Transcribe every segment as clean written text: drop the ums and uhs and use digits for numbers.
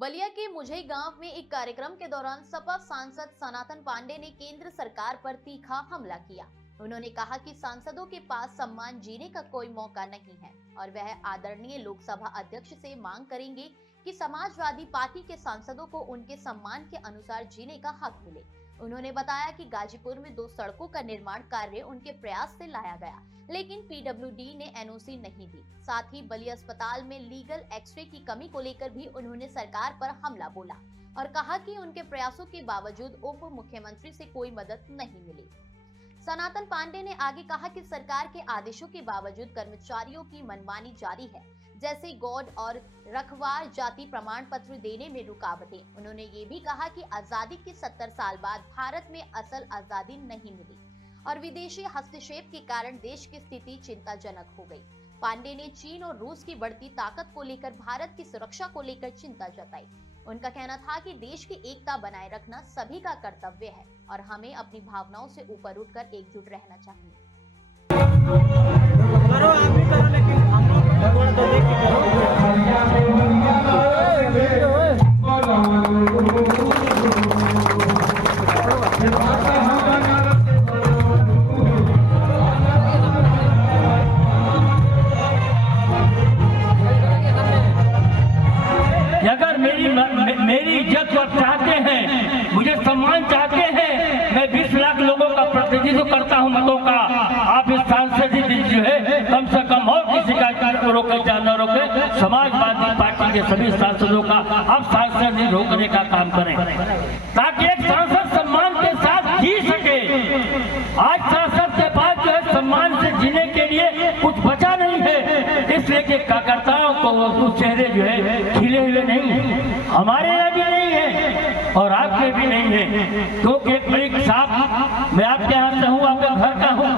बलिया के मुझई गांव में एक कार्यक्रम के दौरान सपा सांसद सनातन पांडे ने केंद्र सरकार पर तीखा हमला किया। उन्होंने कहा कि सांसदों के पास सम्मान जीने का कोई मौका नहीं है और वह आदरणीय लोकसभा अध्यक्ष से मांग करेंगे कि समाजवादी पार्टी के सांसदों को उनके सम्मान के अनुसार जीने का हक मिले। उन्होंने बताया कि गाजीपुर में 2 सड़कों का निर्माण कार्य उनके प्रयास से लाया गया, लेकिन पीडब्ल्यूडी ने एनओसी नहीं दी। साथ ही बलिया अस्पताल में लीगल एक्सरे की कमी को लेकर भी उन्होंने सरकार पर हमला बोला और कहा कि उनके प्रयासों के बावजूद उप मुख्यमंत्री से कोई मदद नहीं मिली। सनातन पांडे ने आगे कहा कि सरकार के आदेशों के बावजूद कर्मचारियों की मनमानी जारी है, जैसे गौड़ और रखवार जाति प्रमाण पत्र देने में रुकावटें। उन्होंने ये भी कहा कि आजादी के 70 साल बाद भारत में असल आजादी नहीं मिली और विदेशी हस्तक्षेप के कारण देश की स्थिति चिंताजनक हो गई। पांडे ने चीन और रूस की बढ़ती ताकत को लेकर भारत की सुरक्षा को लेकर चिंता जताई। उनका कहना था कि देश की एकता बनाए रखना सभी का कर्तव्य है और हमें अपनी भावनाओं से ऊपर उठकर एकजुट रहना चाहिए। करो आप भी करो, लेकिन हम लोग तो देख के अगर मेरी इज्जत को चाहते हैं, मुझे सम्मान चाहते हैं, मैं 20 लाख लोगों का प्रतिनिधित्व करता हूं मतों का। आप इस सांसद जो है कम से कम और किसी का रोके जाना रोके, समाजवादी पार्टी के सभी सांसदों का आप सांसद रोकने का काम करें ताकि एक सांसद सम्मान के साथ जी सके। आज सांसद के पास जो है सम्मान से जीने के लिए कुछ बचा नहीं है, इसलिए कि कार्यकर्ताओं को वो चेहरे जो है खिले हुए नहीं है, हमारे यहाँ भी नहीं है और आपके भी नहीं है। क्योंकि एक बड़ी साफ मैं आपके यहाँ से हूँ, आपके घर का हूँ।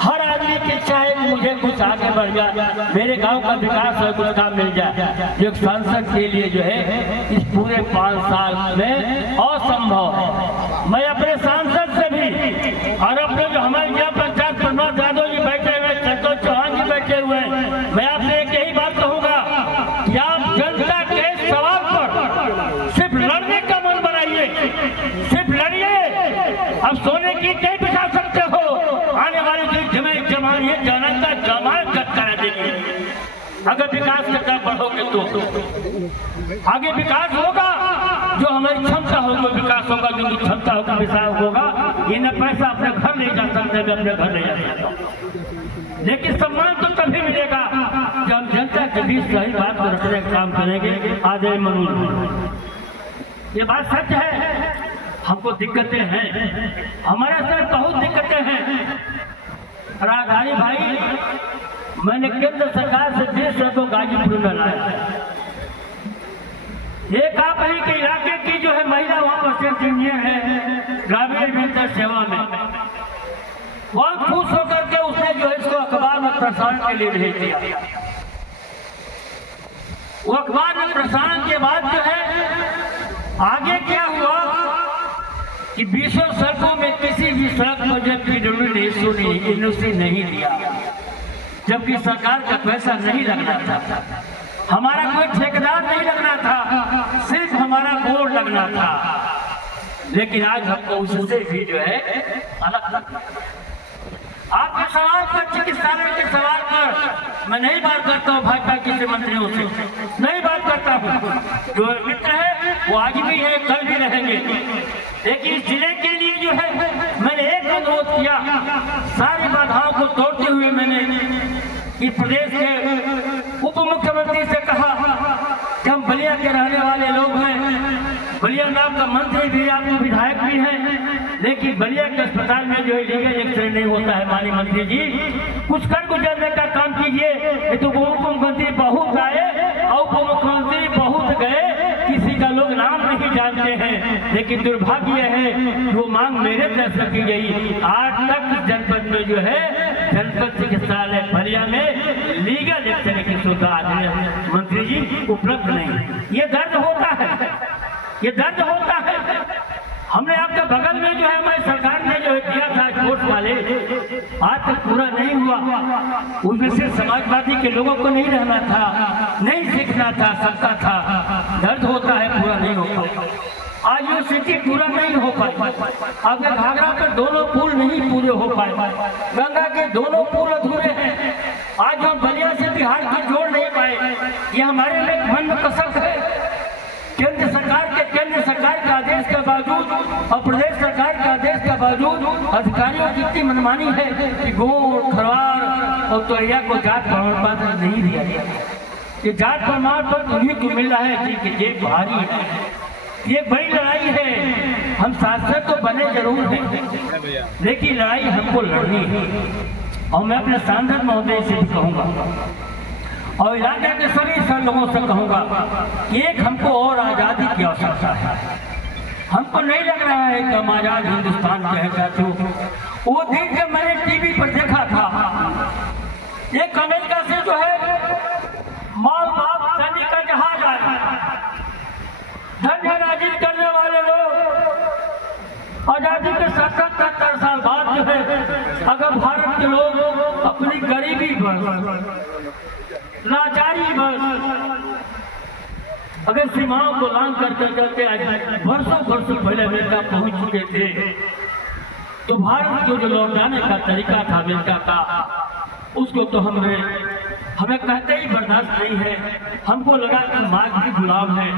हर आदमी की इच्छा है कि मुझे कुछ आगे बढ़ जाए, मेरे गांव का विकास हो, कुछ काम मिल जाए, जो एक सांसद के लिए जो है इस पूरे 5 साल में असंभव है। मैं अपने सांसद से भी और अपने जो हमारे जिला पंचायत प्रमोद यादव जी बैठे हुए, संतोष चौहान जी बैठे हुए, मैं आपसे एक यही बात कहूंगा कि आप जनता के सवाल पर सिर्फ लड़ने का मन बनाइए, सिर्फ लड़िए। अब सोने की नहीं बिठा सकते हो, आने वाले ये जनता जमानत करा देंगे। अगर विकास की तरफ बढ़ोगे तो आगे विकास होगा, जो हमारी क्षमता होगी विकास होगा, जो क्षमता होगा विकास होगा। ये न पैसा अपने घर ले जा सकते, अपने घर ले जा सकते, लेकिन सम्मान तो तभी मिलेगा जब हम जनता के बीच सही बात को रखने का काम करेंगे। आदरणीय मनोज, ये बात सच है, हमको दिक्कतें हैं, हमारे साथ बहुत दिक्कतें हैं। राजधानी भाई, मैंने केंद्र सरकार से 20 सड़कों गाजीपुर में लाया। एक आप ही के इलाके की जो है महिला वहां पर इंजीनियर है ग्रामीण बेहतर सेवा में, बहुत खुश होकर के उसने जो है इसको अखबार में प्रसारण के लिए भेज दिया। वो अखबार में प्रसारण के बाद जो है आगे क्या हुआ कि 20 सड़कों में किसी भी सड़क पर जब पीडब्ल्यूडी ने एनओसी नहीं दिया, जबकि सरकार का पैसा नहीं लगना था, हमारा कोई ठेकेदार नहीं लगना था, सिर्फ हमारा बोर्ड लगना था। लेकिन आज हमको उससे भी जो है अलग आपके सवाल पर, चिकित्सालय के सवाल पर मैं नहीं बात करता हूँ भाजपा के मंत्रियों से, नहीं बात करता हूँ। जो मित्र है वो आज भी है, कल भी रहेंगे, लेकिन इस जिले के लिए जो है मैंने एक अनुरोध किया, सारी बाधाओं को तोड़ते हुए मैंने इस प्रदेश के उप मुख्यमंत्री से कहा कि हम बलिया के रहने वाले लोग हैं, बलिया नाम का मंत्री भी, आपके विधायक भी हैं, लेकिन बलिया के अस्पताल में जो है लीगल एक्सरे नहीं होता है। माननीय मंत्री जी, कुछ कर गुजरने का काम कीजिए। ये तो उप मुख्यमंत्री बहुत आए और उप मुख्यमंत्री बहुत गए, किसी का लोग नाम नहीं जानते हैं, लेकिन दुर्भाग्य है वो मांग मेरे तरफ से की गई। आज तक जनपद में जो है जनपद चिकित्सालय बलिया में लीगल एक्सरे की सुविधा मंत्री जी उपलब्ध नहीं। ये दर्द होता है, ये दर्द होता है। हमने आपके बगल में जो है हमारी सरकार ने जो किया था स्पोर्ट्स वाले, आज तक पूरा नहीं हुआ। उनमें से समाजवादी के लोगों को नहीं रहना था, नहीं सीखना था, सबका था। दर्द होता है। आज ये सिटी पूरा नहीं हो पाई। आपके घाघरा पे दोनों पुल नहीं पूरे हो पाए, गंगा के दोनों पुल अधूरे हैं। आज हम बलिया से बिहार की जोड़ नहीं पाए, ये हमारे लिए मन में कसक है। केंद्र सरकार के आदेश के बावजूद और प्रदेश सरकार के आदेश के बावजूद अधिकारियों की इतनी मनमानी है कि गोड़, खरवार और तोरिया को जात प्रमाण पत्र नहीं दिया गया। ये जात प्रमाण पत्र उन्हीं को मिल रहा है जिनकी जेब भारी है। ये बड़ी लड़ाई है। हम सांसद तो बने जरूर हैं, लेकिन लड़ाई हमको लड़नी है। और मैं अपने सांसद महोदय से भी कहूँगा और इलाके के सभी लोगों से कहूँगा कि एक हमको और आज़ादी की आवश्यकता है। हमको नहीं लग रहा है कि हम आज़ाद हिंदुस्तान के हैं साथियों। वो दिन जब मैंने टीवी पर देखा था, एक अमेरिका से जो है माल बाप सैनिक का जहाज आया, धन अर्जित करने वाले लोग आजादी के 70-70 साल बाद जो है अगर भारत के लोग अपनी गरीबी बस, लाचारी बस, अगर सीमाओं को लांघ करते आज वर्षों पहले अमेरिका पहुंच चुके थे, तो भारत को जो लौटाने का तरीका था अमेरिका का, उसको तो हमें कहते ही बर्दाश्त नहीं है। हमको लगा कि माँ की गुलाम है।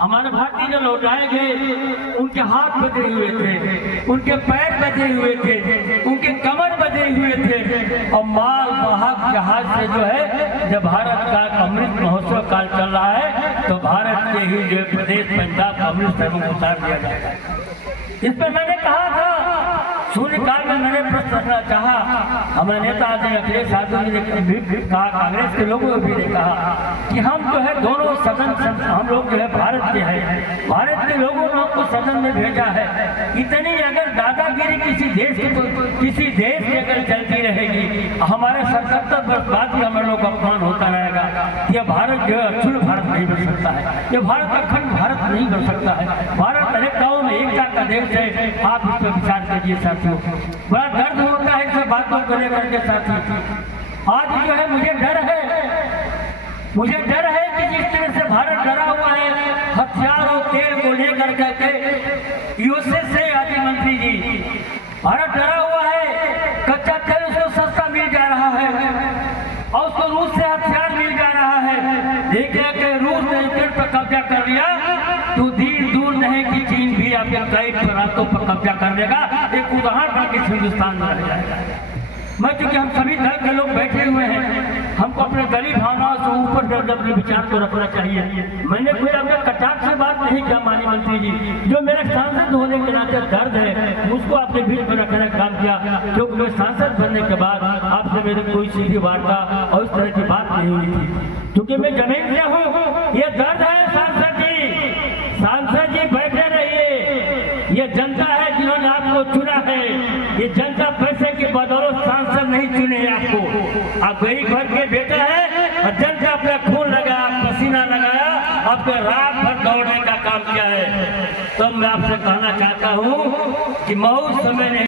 हमारे भारतीय जो लौटाए गए उनके हाथ बधे हुए थे, उनके पैर बधे हुए थे, उनके कमर बधे हुए थे। और माल वाहक जहाज से जो है जब भारत का अमृत महोत्सव काल चल रहा है तो भारत के ही जो प्रदेश पंजाब अमृतसर में उतार दिया जाएगा। इस पर मैंने कहा था, शून्यकाल में मैंने प्रश्न रखना चाहा। हमारे नेता अखिलेश यादव ने कहा, कांग्रेस के लोगों ने भी कहा कि हम जो है दोनों सदन, हम लोग जो है भारत के हैं, भारत के लोगों ने हमको सदन में भेजा है। इतनी अगर दादागिरी किसी देश में अगर चलती रहेगी, हमारे 77 वर्ष बाद भी हमारे लोग अपमान होता रहेगा। यह भारत जो है अखंड भारत नहीं बन सकता है, यह भारत अखंड भारत नहीं बन सकता है। भारत अनेकताओं में एकता का देश है। आप इस पर विचार कीजिए साथियों। बड़ा दर्द होता है सब बातों को लेकर के साथी। आज जो है मुझे डर है कि जिस तरह से भारत डरा हुआ है हथियार और तेल को लेकर के, यूएसए से आदि मंत्री जी, भारत डरा हुआ है। कच्चा तेल उसको सस्ता मिल जा रहा है और उसको रूस से हथियार मिल जा रहा है। देखिए रूस ने यूक्रेन पर कब्जा कर लिया तो दूर नहीं कि चीन भी आपके कई प्रांतों पर कब्जा कर लेगा। एक उदाहरण किस हिंदुस्तान में रह जाएगा। मैं चूंकि हम सभी दल के लोग बैठे हुए हैं, हमको अपने गरीब भावनाओं से ऊपर अपने विचार को रखना चाहिए। मैंने कोई अपने कटाक्ष से बात नहीं किया माननीय मंत्री जी, जो मेरे सांसद होने के नाते दर्द है उसको आपने बीच में रखने का काम किया। क्योंकि मैं सांसद बनने के बाद आपसे मेरी कोई सीधी वार्ता और इस तरह की बात नहीं हुई थी, क्योंकि मैं जमीन से हूँ। ये दर्द है सांसद जी बैठे रहिए। ये जनता है जिन्होंने आपको चुना है, ये जनता पैसे की बदौलत सांसद नहीं चुने आपको। आप गरीब घर के बेटा है और जनता अपना खून लगाया, पसीना लगाया, आपके रात भर दौड़ने का काम किया है। तो मैं आपसे कहना चाहता हूँ कि बहुत समय